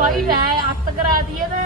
ਬਾਈ ਲੈ ਹੱਥ ਕਰਾ ਦਈਏ ਤੇ।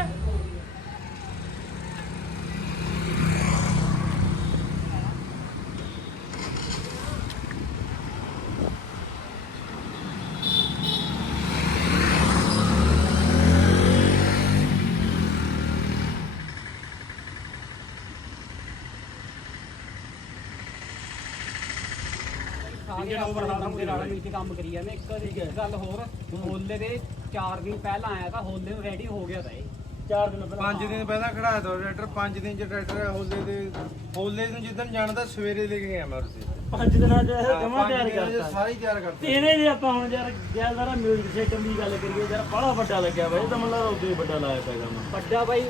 ਸਾਰੇ ਆਪਣੇ ਬੰਦੇ ਨਾਲ ਮਿਲ ਕੇ ਕੰਮ ਕਰੀ ਜਾਂਦੇ ਇੱਕ ਗੱਲ ਹੋਰ ਹੋਲੇ ਦੇ 4 ਦਿਨ ਪਹਿਲਾਂ ਆਇਆ ਤਾਂ ਹੋਲੇ ਨੂੰ ਰੈਡੀ ਹੋ ਗਿਆ ਤਾਂ ਇਹ। 4 ਦਿਨ ਪਹਿਲਾਂ ਪੰਜ ਦਿਨ ਪਹਿਲਾਂ ਖੜਾਇਆ ਤਾ ਟਰੈਕਟਰ ਪੰਜ ਦਿਨ ਚ ਟਰੈਕਟਰ ਹੋਲੇ ਦੇ। ਹੋਲੇ ਨੂੰ ਜਿੱਦਣ ਜਾਣਾ ਤਾਂ ਸਵੇਰੇ ਲੈ ਕੇ ਗਿਆ ਮੈਂ ਉਸੇ ਪੰਜ ਦਿਨਾਂ ਚ ਹਾਂ, ਜਮਾ ਪੰਜ ਤਿਆਰ ਦਿਨਾਂ ਚ ਕਰਤਾ। ਸਾਰੀ ਤਿਆਰ ਤੇ ਕਰਤਾ ਇਹਨੇ ਜੇ ਆਪਾਂ ਹੁਣ ਯਾਰ ਜੈਲਦਾਰਾ ਮਿਊਜ਼ਿਕ ਸਿਸਟਮ ਦੀ ਗੱਲ ਕਰੀਏ ਯਾਰ ਬੜਾ ਵੱਡਾ ਲੱਗਿਆ ਬਾਈ ਇਹ ਤਾਂ ਮਤਲਬ ਉਦੋਂ ਹੀ ਵੱਡਾ ਲਾਇਆ ਪਿਆ ਕੰਮ। ਵੱਡਾ ਬਾਈ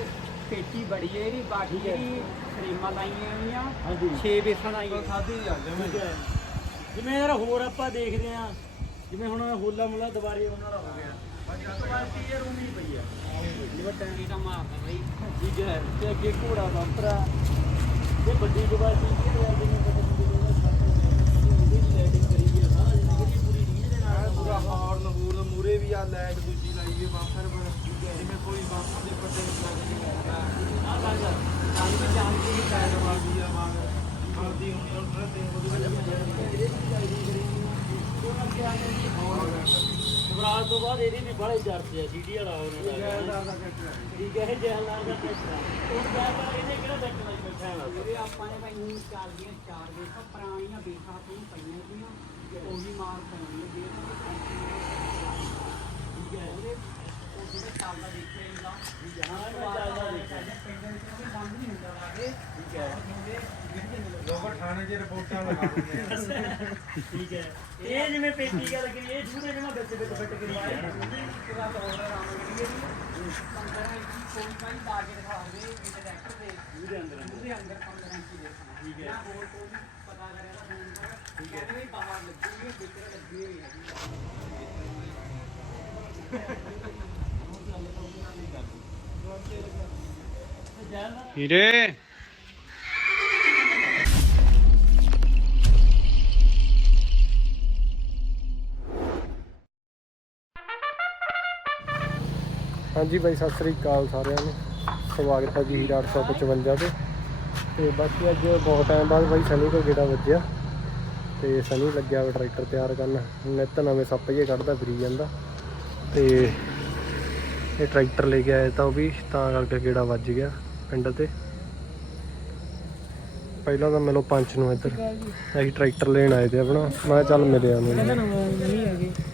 ਪੇਟੀ ਬੜੀ ਹੈ ਇਹਦੀ ਬਾਕੀ ਜਿਹੜੀ ਫਰੇਮਾਂ ਲਾਈਆਂ ਹੋਈਆਂ ਹਾਂਜੀ। 6 ਬੇਸਣ ਆਈ ਖਾਦੀ ਆ ਜਮੇ ਠੀਕ ਹੈ। ਜਿਵੇਂ ਯਾਰ ਹੋਰ ਆਪਾਂ ਦੇਖਦੇ ਆ ਜਿਵੇਂ ਹੁਣ ਹੋਲਾ ਮੁਲਾ ਦੁਬਾਰੇ ਉਹਨਾਂ ਦਾ ਹੋ ਗਿਆ। ਕੁਆਲਿਟੀ ਯਾਰ ਉਨੀ ਪਈ ਆ ਜਿਵੇਂ ਟੈਂਕੀ ਦਾ ਮਾਰਦਾ ਬਾਈ ਠੀਕ ਹੈ ਤੇ ਇਹ ਵੀ ਲਾਈ ਵੀ ਬਾਅਦ ਇਹਦੇ ਵੀ ਬੜੇ ਚਰਚੇ ਆ ਸੀਡੀ ਵਾਲਾ ਹੋਣੇ ਦਾ ਠੀਕ ਹੈ ਜਹਲਾਲ ਦਾ ਪੈਸਾ ਉਹ ਕਹਿੰਦਾ ਇਹਨੇ ਕਿਹੜਾ ਬੈਠਣਾ ਹੀ ਬੈਠਾ ਹੈ ਜਿਹੜੇ ਆਪਾਂ ਨੇ ਭਾਈ ਹੁਣ ਚਾਰ ਦੀਆਂ ਚਾਰ ਬੇਸਾਂ ਪੁਰਾਣੀਆਂ ਬੇਸਾਂ ਤੋਂ ਪਈਆਂ ਸੀਗੀਆਂ ਉਹੀ ਮਾਰ ਪਾਉਣੀ ਹੈ ਠੀਕ ਹੈ। ਉਹਦੇ ਉਹ ਜਿਹੜੇ ਚੱਲਦਾ ਦੇਖਿਆ ਇਹਦਾ। ਠੀਕ ਹੈ ਹਾਂ ਮੈਂ ਚੱਲਦਾ ਦੇਖਿਆ ਪਿੰਡ ਵਿੱਚ ਕੋਈ ਬੰਦ ਨਹੀਂ ਹੁੰਦਾ ਲਾਗੇ ਠੀਕ ਹੈ ਲੋਕ ਥਾਣੇ 'ਚ ਰਿਪੋਰਟਾਂ ਲਗਾ ਦਿੰਦੇ ਆ। ਠੀਕ ਹੈ। ਇਹ ਜਿਵੇਂ ਪੇਟੀ ਗੱਲ ਕਰੀ ਇਹ ਛੂਰੇ ਜਿਵੇਂ ਵਿੱਚ ਵਿੱਚ ਫਿੱਟ ਕਰੀ ਇੱਕ ਗੱਲ ਹੋਰ ਕੋਈ ਕੇ ਦਿਖਾਉਂਦੇ ਇਹਦੇ ਟਰੈਕਟਰ ਦੇ। ਉਹਦੇ ਅੰਦਰ ਉਹਦੇ ਅੰਦਰ 15 ਇੰਚ ਦੇਖਣਾ ਠੀਕ ਹੈ। ਹੋਰ ਕੋਈ ਵੀ ਪਤਾ ਕਰਿਆ ਤਾਂ ਫੋਨ ਕਰ। ਠੀਕ ਹੈ। ਵੀ ਬਾਹਰ ਲੱਗੀ ਹੋਈ ਵਿਚਰ ਲੱਗੀ ਹੋਈ ਹੈ। ਹੀਰੇ ਹਾਂਜੀ ਬਾਈ ਸਤਿ ਸ੍ਰੀ ਅਕਾਲ ਸਾਰਿਆਂ ਨੂੰ। ਸਵਾਗਤ ਹੈ ਜੀ ਹੀਰਾ 855 ਤੇ। ਤੇ ਬਾਕੀ ਅੱਜ ਬਹੁਤ ਟਾਈਮ ਬਾਅਦ ਬਾਈ ਸਨੀ ਕੋਲ ਗੇੜਾ ਵੱਜਿਆ। ਤੇ ਸਨੀ ਲੱਗਿਆ ਵਾ ਟਰੈਕਟਰ ਤਿਆਰ ਕਰਨ। ਨਿੱਤ ਨਵੇਂ ਸੱਪ ਜੇ ਕੱਢਦਾ ਫਿਰੀ ਜਾਂਦਾ। ਤੇ ਇਹ ਟਰੈਕਟਰ ਲੈ ਕੇ ਆਏ ਤਾਂ ਉਹ ਵੀ ਤਾਂ ਕਰਕੇ ਗੇੜਾ ਵੱਜ ਗਿਆ ਪਿੰਡ ਤੇ। ਪਹਿਲਾਂ ਤਾਂ ਮਿਲੋ ਪੰਚ ਨੂੰ ਇੱਧਰ। ਅਸੀਂ ਟਰੈਕਟਰ ਲੈਣ ਆਏ ਤੇ ਆਪਣਾ। ਮੈਂ ਚੱਲ ਮਿਲਿਆ ਉਹਨੂੰ।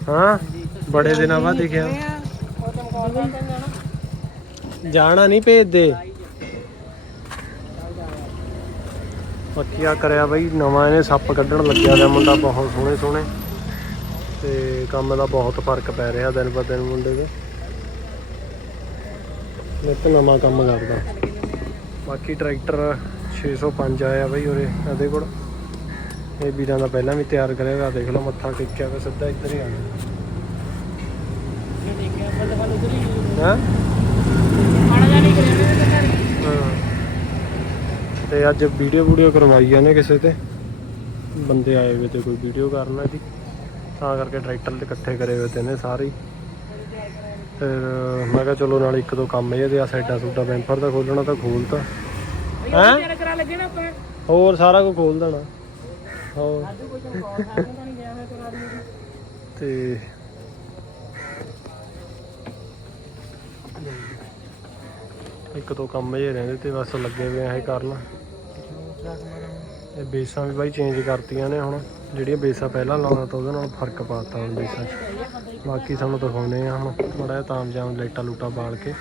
ਹਾਂ? ਬੜੇ ਦਿਨਾਂ ਬਾਅਦ ਦੇਖਿਆ ਜਾਣਾ ਨਹੀਂ ਭੇਜਦੇ। ਪੱਕੀਆ ਕਰਿਆ ਬਈ? ਨਵਾਂ ਇਹਨੇ ਸੱਪ ਕੱਢਣ ਲੱਗਿਆ ਦਾ ਮੁੰਡਾ ਬਹੁਤ ਸੋਹਣੇ ਸੋਹਣੇ। ਤੇ ਕੰਮ ਦਾ ਬਹੁਤ ਫ਼ਰਕ ਪੈ ਰਿਹਾ ਦਿਨ ਬ ਦਿਨ ਮੁੰਡੇ ਦੇ। ਨਿੱਤ ਨਵਾਂ ਕੰਮ ਕਰਦਾ। ਬਾਕੀ ਟਰੈਕਟਰ 605 ਆਇਆ ਬਈ ਉਰੇ ਇਹਦੇ ਕੋਲ। ਇਹ ਵੀਰਾਂ ਦਾ ਪਹਿਲਾਂ ਵੀ ਤਿਆਰ ਕਰਿਆ ਹੋਇਆ ਦੇਖ ਲਓ ਮੱਥਾ ਟੇਕਿਆ ਵਾ ਸਿੱਧਾ ਇੱਧਰ ਹੀ ਆ। ਗਿਆ ਹਾਂ ਮਾੜਾ ਜਿਹਾ ਨਹੀਂ ਕਰਿਆ ਨਾ ਘਰ ਹਾਂ। ਤੇ ਅੱਜ ਵੀਡੀਓ ਵੀਡੀਓ ਕਰਵਾਈ ਇਹਨੇ ਕਿਸੇ ਤੇ। ਬੰਦੇ ਆਏ ਹੋਏ ਤੇ ਕੋਈ ਵੀਡੀਓ ਕਰਨਾ ਜੀ। ਤਾਂ ਕਰਕੇ ਟਰੈਕਟਰ ਤੇ ਇਕੱਠੇ ਕਰੇ ਹੋਏ ਤੇ ਨੇ ਸਾਰੇ। ਫਿਰ ਮੈਂ ਕਿਹਾ ਚਲੋ ਨਾਲ ਇੱਕ ਦੋ ਕੰਮ ਇਹਦੇ ਆ ਸਾਈਡਾਂ ਸੂਡਾ ਬੈਂਪਰ ਦਾ ਖੋਲਣਾ ਤਾਂ ਖੋਲਤਾ ਹੈਂ? ਤਿਆਰ ਕਰਾ ਲੱਗੇ ਨਾ ਆਪਾਂ। ਹੋਰ ਸਾਰਾ ਕੁਝ ਖੋਲ ਦੇਣਾ। ਹੋਰ। ਨੂੰ ਤਾਂ ਇੱਕ ਦੋ ਕੰਮ ਜੇ ਰਹਿੰਦੇ ਤੇ ਬਸ ਲੱਗੇ ਹੋਏ ਆ ਇਹ ਕਰਨ। ਇਹ ਬੇਸਾਂ ਵੀ ਬਾਈ ਚੇਂਜ ਕਰਤੀਆਂ ਨੇ ਹੁਣ। ਜਿਹੜੀਆਂ ਬੇਸਾਂ ਪਹਿਲਾਂ ਲਾਉਣਾ ਤਾਂ ਉਹਦੇ ਨਾਲ ਫ਼ਰਕ ਪਾਤਾ ਹੁਣ ਬੇਸਾਂ 'ਚ। ਬਾਕੀ ਸਾਨੂੰ ਦਿਖਾਉਨੇ ਆ ਹੁਣ, ਮੜਾ ਜਿਹਾ ਤਾਮਜਾਮ ਲਾਈਟਾਂ ਲੂਟਾਂ ਬਾਲ ਕੇ।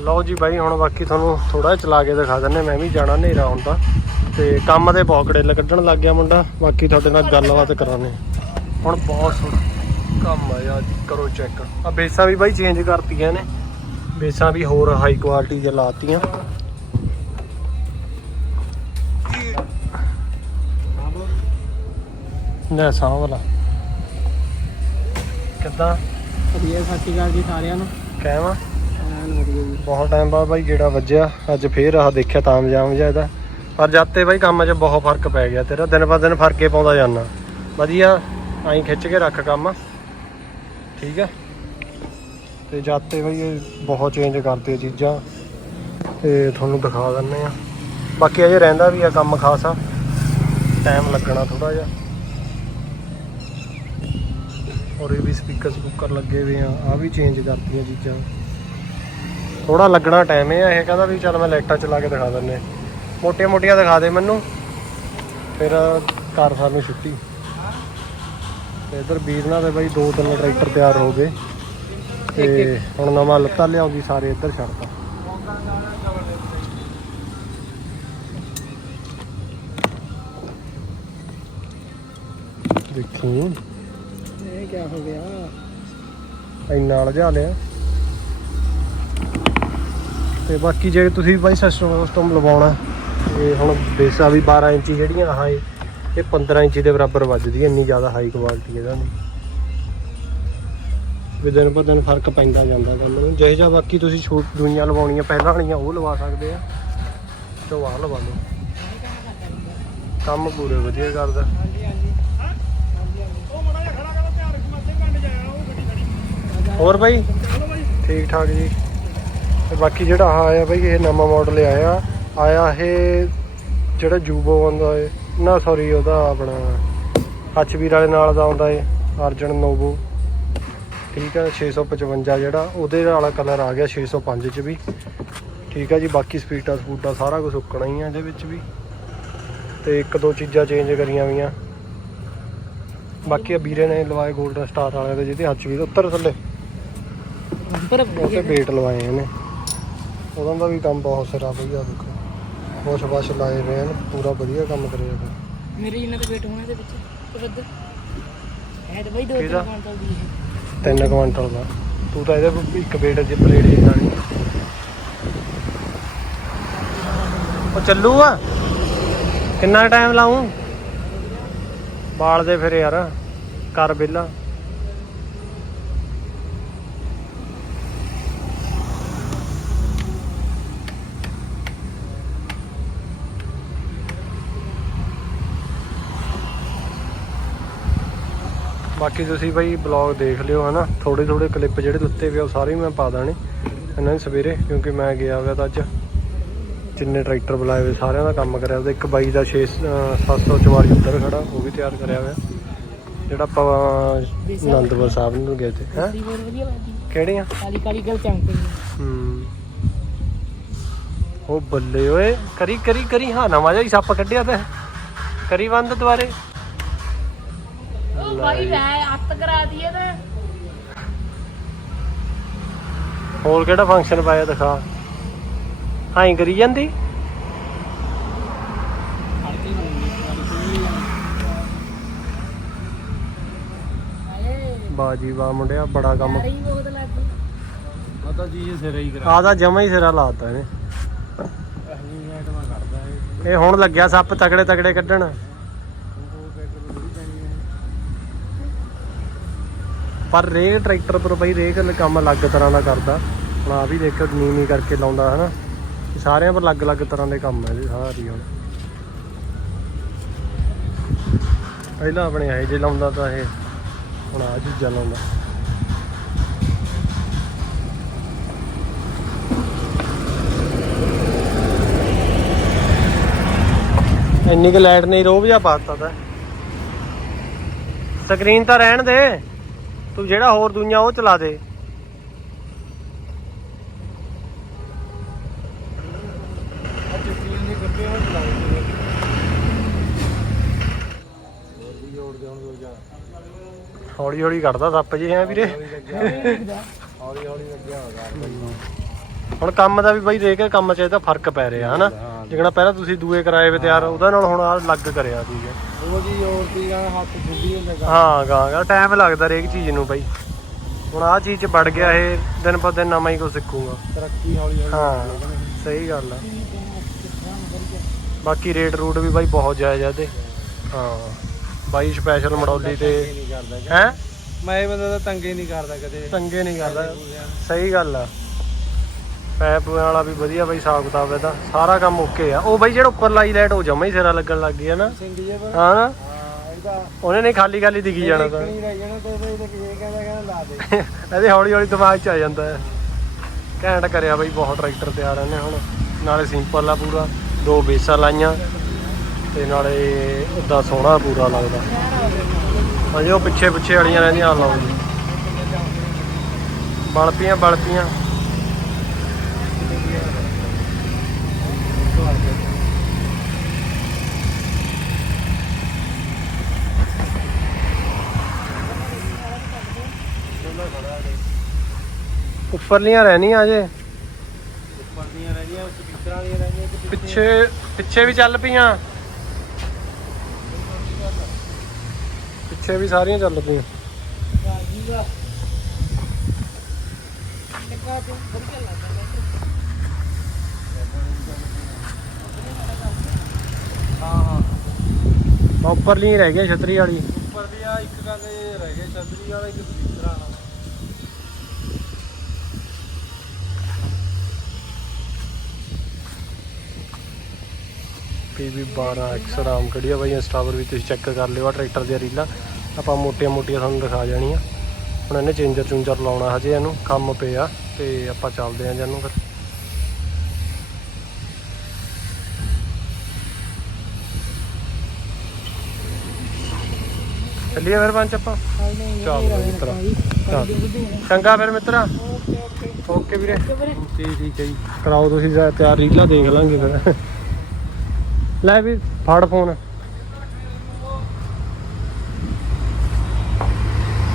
ਲਓ ਜੀ ਬਾਈ, ਹੁਣ ਬਾਕੀ ਤੁਹਾਨੂੰ ਥੋੜਾ ਚਲਾ ਕੇ ਦਿਖਾ ਦਿੰਨੇ ਮੈਂ ਵੀ ਜਾਣਾ ਹਨੇਰਾ ਹੁੰਦਾ ਤੇ ਕੰਮ ਦੇ ਬਹੁਤ ਕੱਢਣ ਲੱਗ ਗਿਆ ਮੁੰਡਾ। ਬਾਕੀ ਤੁਹਾਡੇ ਨਾਲ ਗੱਲਬਾਤ ਕਰਾਉਣੇ ਹੁਣ ਬਹੁਤ ਸੋਹਣਾ ਕੰਮ ਆ ਯਾਰ, ਕਰੋ ਚੈੱਕ ਆ ਬੇਸਾਂ ਵੀ ਬਾਈ ਚੇਂਜ ਕਰਤੀਆਂ ਨੇ। ਬੇਸਾਂ ਵੀ ਹੋਰ ਹਾਈ ਕੁਆਲਿਟੀ ਦੀਆਂ ਲਾਤੀਆਂ। ਨਾ ਸਾਹ ਵਾਲਾ ਕਿੱਦਾਂ? ਵਧੀਆ ਸਤਿ ਸ਼੍ਰੀ ਅਕਾਲ ਜੀ ਸਾਰਿਆਂ ਨੂੰ। ਕਹਿਵਾ? ਐਨ ਵਧੀਆ ਜੀ। ਬਹੁਤ ਟਾਈਮ ਬਾਅਦ ਬਾਈ ਗੇੜਾ ਵੱਜਿਆ ਅੱਜ ਫੇਰ ਆਹ ਦੇਖਿਆ ਤਾਮਜਾਮ ਜਿਹਾ ਇਹਦਾ ਪਰ ਜਾਤੇ ਬਾਈ ਕੰਮ 'ਚ ਬਹੁਤ ਫ਼ਰਕ ਪੈ ਗਿਆ ਤੇਰਾ ਦਿਨ ਬਾ ਦਿਨ ਫਰਕੇ ਪਾਉਂਦਾ ਜਾਣਾ ਵਧੀਆ ਐਂ ਖਿੱਚ ਕੇ ਰੱਖ ਕੰਮ। ਠੀਕ ਆ? ਤੇ ਜਾਤੇ ਬਈ ਇਹ ਬਹੁਤ ਚੇਂਜ ਕਰਦੇ ਚੀਜ਼ਾਂ, ਤੇ ਤੁਹਾਨੂੰ ਦਿਖਾ ਦਿੰਨੇ ਆ। ਬਾਕੀ ਅਜੇ ਰਹਿੰਦਾ ਵੀ ਆ ਕੰਮ ਖਾਸਾ ਟਾਈਮ ਲੱਗਣਾ ਥੋੜਾ ਜਿਹਾ। ਔਰ ਇਹ ਵੀ ਸਪੀਕਰ ਸਪੂਕਰ ਲੱਗੇ ਹੋਏ ਆ ਆ ਵੀ ਚੇਂਜ ਕਰਤੀਆਂ ਚੀਜ਼ਾਂ। ਥੋੜਾ ਲੱਗਣਾ ਟਾਈਮ ਇਹ ਆ, ਇਹ ਕਹਿੰਦਾ ਵੀ ਚੱਲ ਮੈਂ ਲਾਈਟਾਂ ਚਲਾ ਕੇ ਦਿਖਾ ਦਿੰਨੇ ਮੋਟੀਆਂ ਮੋਟੀਆਂ ਦਿਖਾ ਦੇ ਮੈਨੂੰ, ਫਿਰ ਕਰ ਸਾਨੂੰ ਛੁੱਟੀ। ਤੇ ਇਧਰ ਵੀਰ ਨਾਲ ਦੇ ਬਾਈ ਦੋ ਤਿੰਨ ਟਰੈਕਟਰ ਤਿਆਰ ਹੋ ਗਏ। ਤੇ ਹੁਣ ਨਵਾਂ ਲੱਤਾ ਲਿਆਉਂਦੀ ਸਾਰੇ ਇੱਧਰ ਛੱਡਤਾ। ਦੇਖੀ। ਇਹ ਕੀ ਹੋ ਗਿਆ? ਇੰਨਾ ਲਜਾ ਲਿਆ। ਤੇ ਬਾਕੀ ਜੇ ਤੁਸੀਂ ਬਾਈ ਸਿਸਟਮ ਸਿਸਟਮ ਲਵਾਉਣਾ ਇਹ ਹੁਣ ਬੇਸਾ ਵੀ 12 ਇੰਚੀ ਜਿਹੜੀਆਂ ਆਹ ਇਹ ਇਹ 15 ਇੰਚੀ ਦੇ ਬਰਾਬਰ ਵੱਜਦੀ ਹੈ ਇੰਨੀ ਜ਼ਿਆਦਾ ਹਾਈ ਕੁਆਲਿਟੀ ਇਹਨਾਂ ਦੀ ਵੀ ਦਿਨ ਪਰ ਦਿਨ ਫ਼ਰਕ ਪੈਂਦਾ ਜਾਂਦਾ ਕੰਮ ਨੂੰ। ਜਿਹੇ ਜਿਹਾ ਬਾਕੀ ਤੁਸੀਂ ਛੋਟ ਦੂਈਆਂ ਲਵਾਉਣੀਆਂ ਪਹਿਲਾਂ ਵਾਲੀਆਂ ਉਹ ਲਵਾ ਸਕਦੇ ਆ। ਤੇ ਉਹ ਆਹ ਲਵਾ ਲਓ। ਕੰਮ ਪੂਰੇ ਵਧੀਆ ਕਰਦਾ। ਹੋਰ ਬਾਈ? ਠੀਕ ਠਾਕ ਜੀ। ਤੇ ਬਾਕੀ ਜਿਹੜਾ ਆਹ ਆਇਆ ਬਾਈ, ਇਹ ਨਵਾਂ ਮਾਡਲ ਆਇਆ। ਆਇਆ ਇਹ ਜਿਹੜਾ ਜੂਬੋ ਆਉਂਦਾ ਏ। ਨਾ ਸੌਰੀ ਉਹਦਾ ਆਪਣਾ ਹੱਚਵੀਰ ਵਾਲੇ ਨਾਲ ਦਾ ਆਉਂਦਾ ਏ, ਅਰਜਨ ਨੋਵੋ ਠੀਕ ਹੈ 655 ਜਿਹੜਾ ਉਹਦੇ ਵਾਲਾ ਕਲਰ ਆ ਗਿਆ 605 ਚ ਵੀ। ਠੀਕ ਹੈ ਜੀ ਬਾਕੀ ਸਪੀਡਾਂ ਸਪੂਡਾਂ ਸਾਰਾ ਕੁਝ ਉੱਕਣਾ ਹੀ ਆ ਇਹਦੇ ਵਿੱਚ ਵੀ। ਤੇ ਇੱਕ ਦੋ ਚੀਜ਼ਾਂ ਚੇਂਜ ਕਰੀਆਂ ਵੀਆਂ ਬਾਕੀ ਆ ਵੀਰੇ ਨੇ ਲਵਾਏ 골ਡਨ ਸਟਾਰ ਵਾਲੇ ਦੇ ਜਿਹਦੇ ਹੱਥ ਵੀ ਉੱਤਰ ਥੱਲੇ। ਪਰ ਉਹਤੇ ਵੇਟ ਲਵਾਏ ਇਹਨੇ। ਉਹਨਾਂ ਦਾ ਵੀ ਕੰਮ ਬਹੁਤ ਸਿਰਾ ਵਧੀਆ ਦੇਖੋ। ਕੁਛ ਬਸ ਲਾਏ ਹੋਏ ਨੇ ਪੂਰਾ ਵਧੀਆ ਕੰਮ ਕਰਿਆ ਮੇਰੇ ਇਹਨਾਂ ਦੇ ਵੇਟ ਹੋਣਾ ਦੇ ਵਿੱਚ ਵੱਧ। ਇਹ ਤਾਂ ਬਈ ਦੋ? ਤਿੰਨ ਕੁਆਂਟਲ ਦੀ ਹੈ ਤਿੰਨ ਕੁਆਂਟਲ ਦਾ। ਤੂੰ ਤਾਂ ਇਹਦੇ ਇੱਕ ਵੇਟ ਜੇ ਪਲੇਟ ਜਿੰਨਾ ਨਹੀਂ ਉਹ ਚੱਲੂ ਆ। ਕਿੰਨਾ ਟਾਈਮ ਲਾਉਂ ਬਾਲ ਦੇ ਫਿਰ ਯਾਰ, ਕਰ ਬਿੱਲਾ। ਬਾਕੀ ਤੁਸੀਂ ਬਈ ਬਲੌਗ ਦੇਖ ਲਿਓ ਹਨਾ? ਥੋੜੇ ਥੋੜੇ ਕਲਿੱਪ ਜਿਹੜੇ ਦਿੱਤੇ ਵੇ ਉਹ ਸਾਰੇ ਮੈਂ ਪਾ ਦਾਣੇ ਇਹਨਾਂ ਨੇ ਸਵੇਰੇ ਕਿਉਂਕਿ ਮੈਂ ਗਿਆ ਹੋਇਆ ਤਾਂ ਅੱਜ। ਜਿੰਨੇ ਟਰੈਕਟਰ ਬੁਲਾਏ ਹੋਏ ਸਾਰਿਆਂ ਦਾ ਕੰਮ ਕਰਿਆ ਉਹਦਾ ਇੱਕ ਬਾਈ ਦਾ 6 744 ਉੱਧਰ ਖੜਾ ਉਹ ਵੀ ਤਿਆਰ ਕਰਿਆ ਹੋਇਆ ਜਿਹੜਾ ਆਪਾਂ ਆਨੰਦਪੁਰ ਸਾਹਿਬ ਨੂੰ ਗਏ ਤੇ ਹੈ? ਕਿਹੜੀਆਂ ਕਾਲੀ ਕਾਲੀ ਗੱਲ ਚਮਕਦੀ ਹੂੰ। ਉਹ ਬੱਲੇ ਓਏ ਕਰੀ ਕਰੀ ਕਰੀ ਹਾਂ ਨਵਾਂ ਜਿਹਾ ਹੀ ਸੱਪ ਕੱਢਿਆ ਤੇ। ਕਰੀ ਬੰਦ ਦੁਬਾਰੇ। ਭਾਈ ਮੈਂ ਅੱਤ ਕਰਾ ਦਈਏ ਤੇ। ਹੋਰ ਕਿਹੜਾ ਫੰਕਸ਼ਨ ਪਾਇਆ ਦਿਖਾ? ਹਾਂ ਹੀ ਕਰੀ ਜਾਂਦੀ? ਹਾਏ ਬਾਜੀ ਵਾਹ ਮੁੰਡਿਆ ਬੜਾ ਕੰਮ। ਰਹੀ ਬਹੁਤ ਲੱਗੀ ਆ ਤਾਂ ਜੀ ਸਿਰੇ ਹੀ ਕਰਾ ਆਦਾ ਜਮਾ ਹੀ ਸਿਰਾ ਲਾਤਾ ਇਹਨੇ। ਇਹ ਇਹ। ਹੁਣ ਲੱਗਿਆ ਸੱਪ ਤਗੜੇ ਤਗੜੇ ਕੱਢਣ। ਪਰ ਰੇਕ ਟਰੈਕਟਰ ਪਰ ਬਈ ਰੇਕ ਕੰਮ ਅਲੱਗ ਤਰ੍ਹਾਂ ਦਾ ਕਰਦਾ। ਹੁਣ ਆ ਵੀ ਦੇਖੋ ਨੀਵੀਂ ਕਰਕੇ ਲਾਉਂਦਾ, ਹਨਾ? ਸਾਰਿਆਂ ਪਰ ਅਲੱਗ-ਅਲੱਗ ਤਰ੍ਹਾਂ ਦੇ ਕੰਮ ਹੈ ਇਹਦੇ ਸਾਰੀ ਹੁਣ। ਪਹਿਲਾਂ ਆਪਣੇ ਇਹ ਜੇ ਲਾਉਂਦਾ ਤਾਂ ਇਹ, ਹੁਣ ਆ ਚੀਜ਼ਾਂ ਲਾਉਂਦਾ। ਇੰਨੀ ਕੁ ਲਾਈਟ ਨਹੀਂ ਰੋਬ ਜਾ ਪਾਤਾ ਤਾਂ। ਸਕਰੀਨ ਤਾਂ ਰਹਿਣ ਦੇ। ਤੂੰ ਜਿਹੜਾ ਹੋਰ ਦੁਨੀਆ ਉਹ ਚਲਾ ਦੇ। ਹੌਲੀ ਹੌਲੀ ਕੱਢਦਾ ਸੱਪ ਜੇ ਹੈ ਵੀਰੇ। ਹੌਲੀ ਹੌਲੀ ਲੱਗਿਆ ਹੋਗਾ ਹੁਣ ਕੰਮ ਦਾ ਵੀ ਬਾਈ ਦੇਖ ਕੇ ਕੰਮ 'ਚ ਇਹਦਾ ਫ਼ਰਕ ਪੈ ਰਿਹਾ ਹਨਾ? ਜਿਕਣਾ ਪਹਿਲਾਂ ਤੁਸੀਂ ਦੂਏ ਕਰਾਏ ਵੇ ਤਿਆਰ ਉਹਦਾ ਨਾਲ ਹੁਣ ਆ ਲੱਗ ਕਰਿਆ ਠੀਕ ਹੈ। ਉਹ ਜੀ ਹੋਰ ਦੀ ਗਾ ਹੱਥ ਗੁੱਡੀ ਹੁੰਦੇ ਗਾ ਹਾਂ ਗਾ ਗਾ ਟਾਈਮ ਲੱਗਦਾ ਹਰੇਕ ਚੀਜ਼ ਨੂੰ ਬਾਈ। ਹੁਣ ਆ ਚੀਜ਼ 'ਚ ਵੜ ਗਿਆ ਇਹ ਦਿਨ ਪਰ ਦਿਨ ਨਵਾਂ ਹੀ ਕੁਝ ਸਿੱਖੂਗਾ। ਤਰੱਕੀ ਹੌਲੀ ਹੌਲੀ ਹਾਂ ਸਹੀ ਗੱਲ ਆ। ਬਾਕੀ ਰੇਟ ਰੂਟ ਵੀ ਬਾਈ ਬਹੁਤ ਜਾਇਜ਼ ਆ ਇਹਦੇ। ਹਾਂ ਬਾਈ ਸਪੈਸ਼ਲ ਮੜੌਲੀ ਤੇ ਨਹੀਂ ਕਰਦਾ ਹੈ? ਮੈਂ ਇਹ ਬੰਦਾ ਤਾਂ ਤੰਗੇ ਨਹੀਂ ਕਰਦਾ ਕਦੇ। ਤੰਗੇ ਨਹੀਂ ਕਰਦਾ। ਸਹੀ ਗੱਲ ਆ। ਪੈਪ ਵਾਲਾ ਵੀ ਵਧੀਆ ਬਾਈ ਹਿਸਾਬ ਕਿਤਾਬ ਇਹਦਾ। ਸਾਰਾ ਕੰਮ ਓਕੇ ਆ। ਉਹ ਬਾਈ ਜਿਹੜਾ ਉੱਪਰ ਲਾਈ ਲਾਈਟ ਉਹ ਜਮਾ ਹੀ ਸਿਰਾ ਲੱਗਣ ਲੱਗ ਗਈ ਹੈ ਨਾ। ਸਿੰਘ ਜੇ ਹਾਂ ਨਾ? ਇਹਦਾ ਉਹਨੇ ਨਹੀਂ ਖਾਲੀ ਖਾਲੀ ਦਿਖੀ ਜਾਣਾ ਤਾਂ। ਨਹੀਂ ਰਹਿ ਜਾਣਾ ਤੇ ਇਹਦੇ ਇਹ ਕਹਿੰਦਾ ਕਹਿੰਦਾ ਲਾ ਦੇ। ਇਹਦੇ ਹੌਲੀ ਹੌਲੀ ਦਿਮਾਗ 'ਚ ਆ ਜਾਂਦਾ ਹੈ। ਘੈਂਟ ਕਰਿਆ ਬਈ ਬਹੁਤ ਟਰੈਕਟਰ ਤਿਆਰ ਇਹਨੇ ਹੁਣ। ਨਾਲੇ ਸਿੰਪਲ ਆ ਪੂਰਾ। ਦੋ ਬੇਸਾਂ ਲਾਈਆਂ ਤੇ ਨਾਲੇ ਉਦਾਂ ਸੋਹਣਾ ਪੂਰਾ ਲੱਗਦਾ। ਅਜੇ ਉਹ ਪਿੱਛੇ ਪਿੱਛੇ ਵਾਲੀਆਂ ਰਹਿੰਦੀਆਂ ਜੀ। ਬਲਪੀਆਂ ਬਲਪੀਆਂ। ਉੱਪਰਲੀਆਂ ਰਹਿਣੀਆਂ ਅਜੇ। ਉੱਪਰ ਦੀਆਂ ਰਹਿ ਗਈਆਂ ਸਪੀਕਰਾਂ ਵਾਲੀਆਂ ਰਹਿ ਗਈਆਂ ਤੇ ਪਿੱਛੇ ਪਿੱਛੇ ਵੀ ਚੱਲ ਪਈਆਂ। ਪਿੱਛੇ ਵੀ ਸਾਰੀਆਂ ਚੱਲ ਪਈਆਂ। ਹਾਂ ਉੱਪਰਲੀਆਂ ਹੀ ਰਹਿ ਗਈਆਂ ਛਤਰੀ ਵਾਲੀ। ਉੱਪਰ ਦੀ ਆ ਇੱਕ ਗੱਲ ਇਹ ਰਹਿ ਗਿਆ ਛਤਰੀ ਵਾਲਾ ਇੱਕ ਸਪੀਕਰਾਂ ਵਾਲਾ। ਪੀਬੀ 12 ਐਕਸ ਰਾਮ ਕੜੀਆ ਬਾਈ ਇੰਸਟਾ ਪਰ ਵੀ ਤੁਸੀਂ ਚੈੱਕ ਕਰ ਲਿਓ ਆ ਟਰੈਕਟਰ ਦੀਆਂ ਰੀਲਾਂ। ਆਪਾਂ ਮੋਟੀਆਂ ਮੋਟੀਆਂ ਤੁਹਾਨੂੰ ਦਿਖਾ ਜਾਣੀਆਂ। ਹੁਣ ਇਹਨੇ ਚੇਂਜਰ ਚੂੰਜਰ ਲਾਉਣਾ ਹਜੇ ਇਹਨੂੰ ਕੰਮ ਪਿਆ ਤੇ ਆਪਾਂ ਚੱਲਦੇ ਆਂ ਜਾਨੂੰ ਫਿਰ। ਚੱਲੀਏ ਫਿਰ ਪੰਜ ਆਪਾਂ? ਚੱਲ ਮਿੱਤਰਾ। ਚੰਗਾ ਫਿਰ ਮਿੱਤਰਾ। ਓਕੇ ਵੀਰੇ। ਠੀਕ ਠੀਕ ਹੈ ਜੀ। ਕਰਾਓ ਤੁਸੀਂ ਤਿਆਰ ਰੀਲਾਂ ਦੇਖ ਲਾਂਗੇ ਫਿਰ। ਲੈ ਵੀ ਫੜ ਫੋਨ।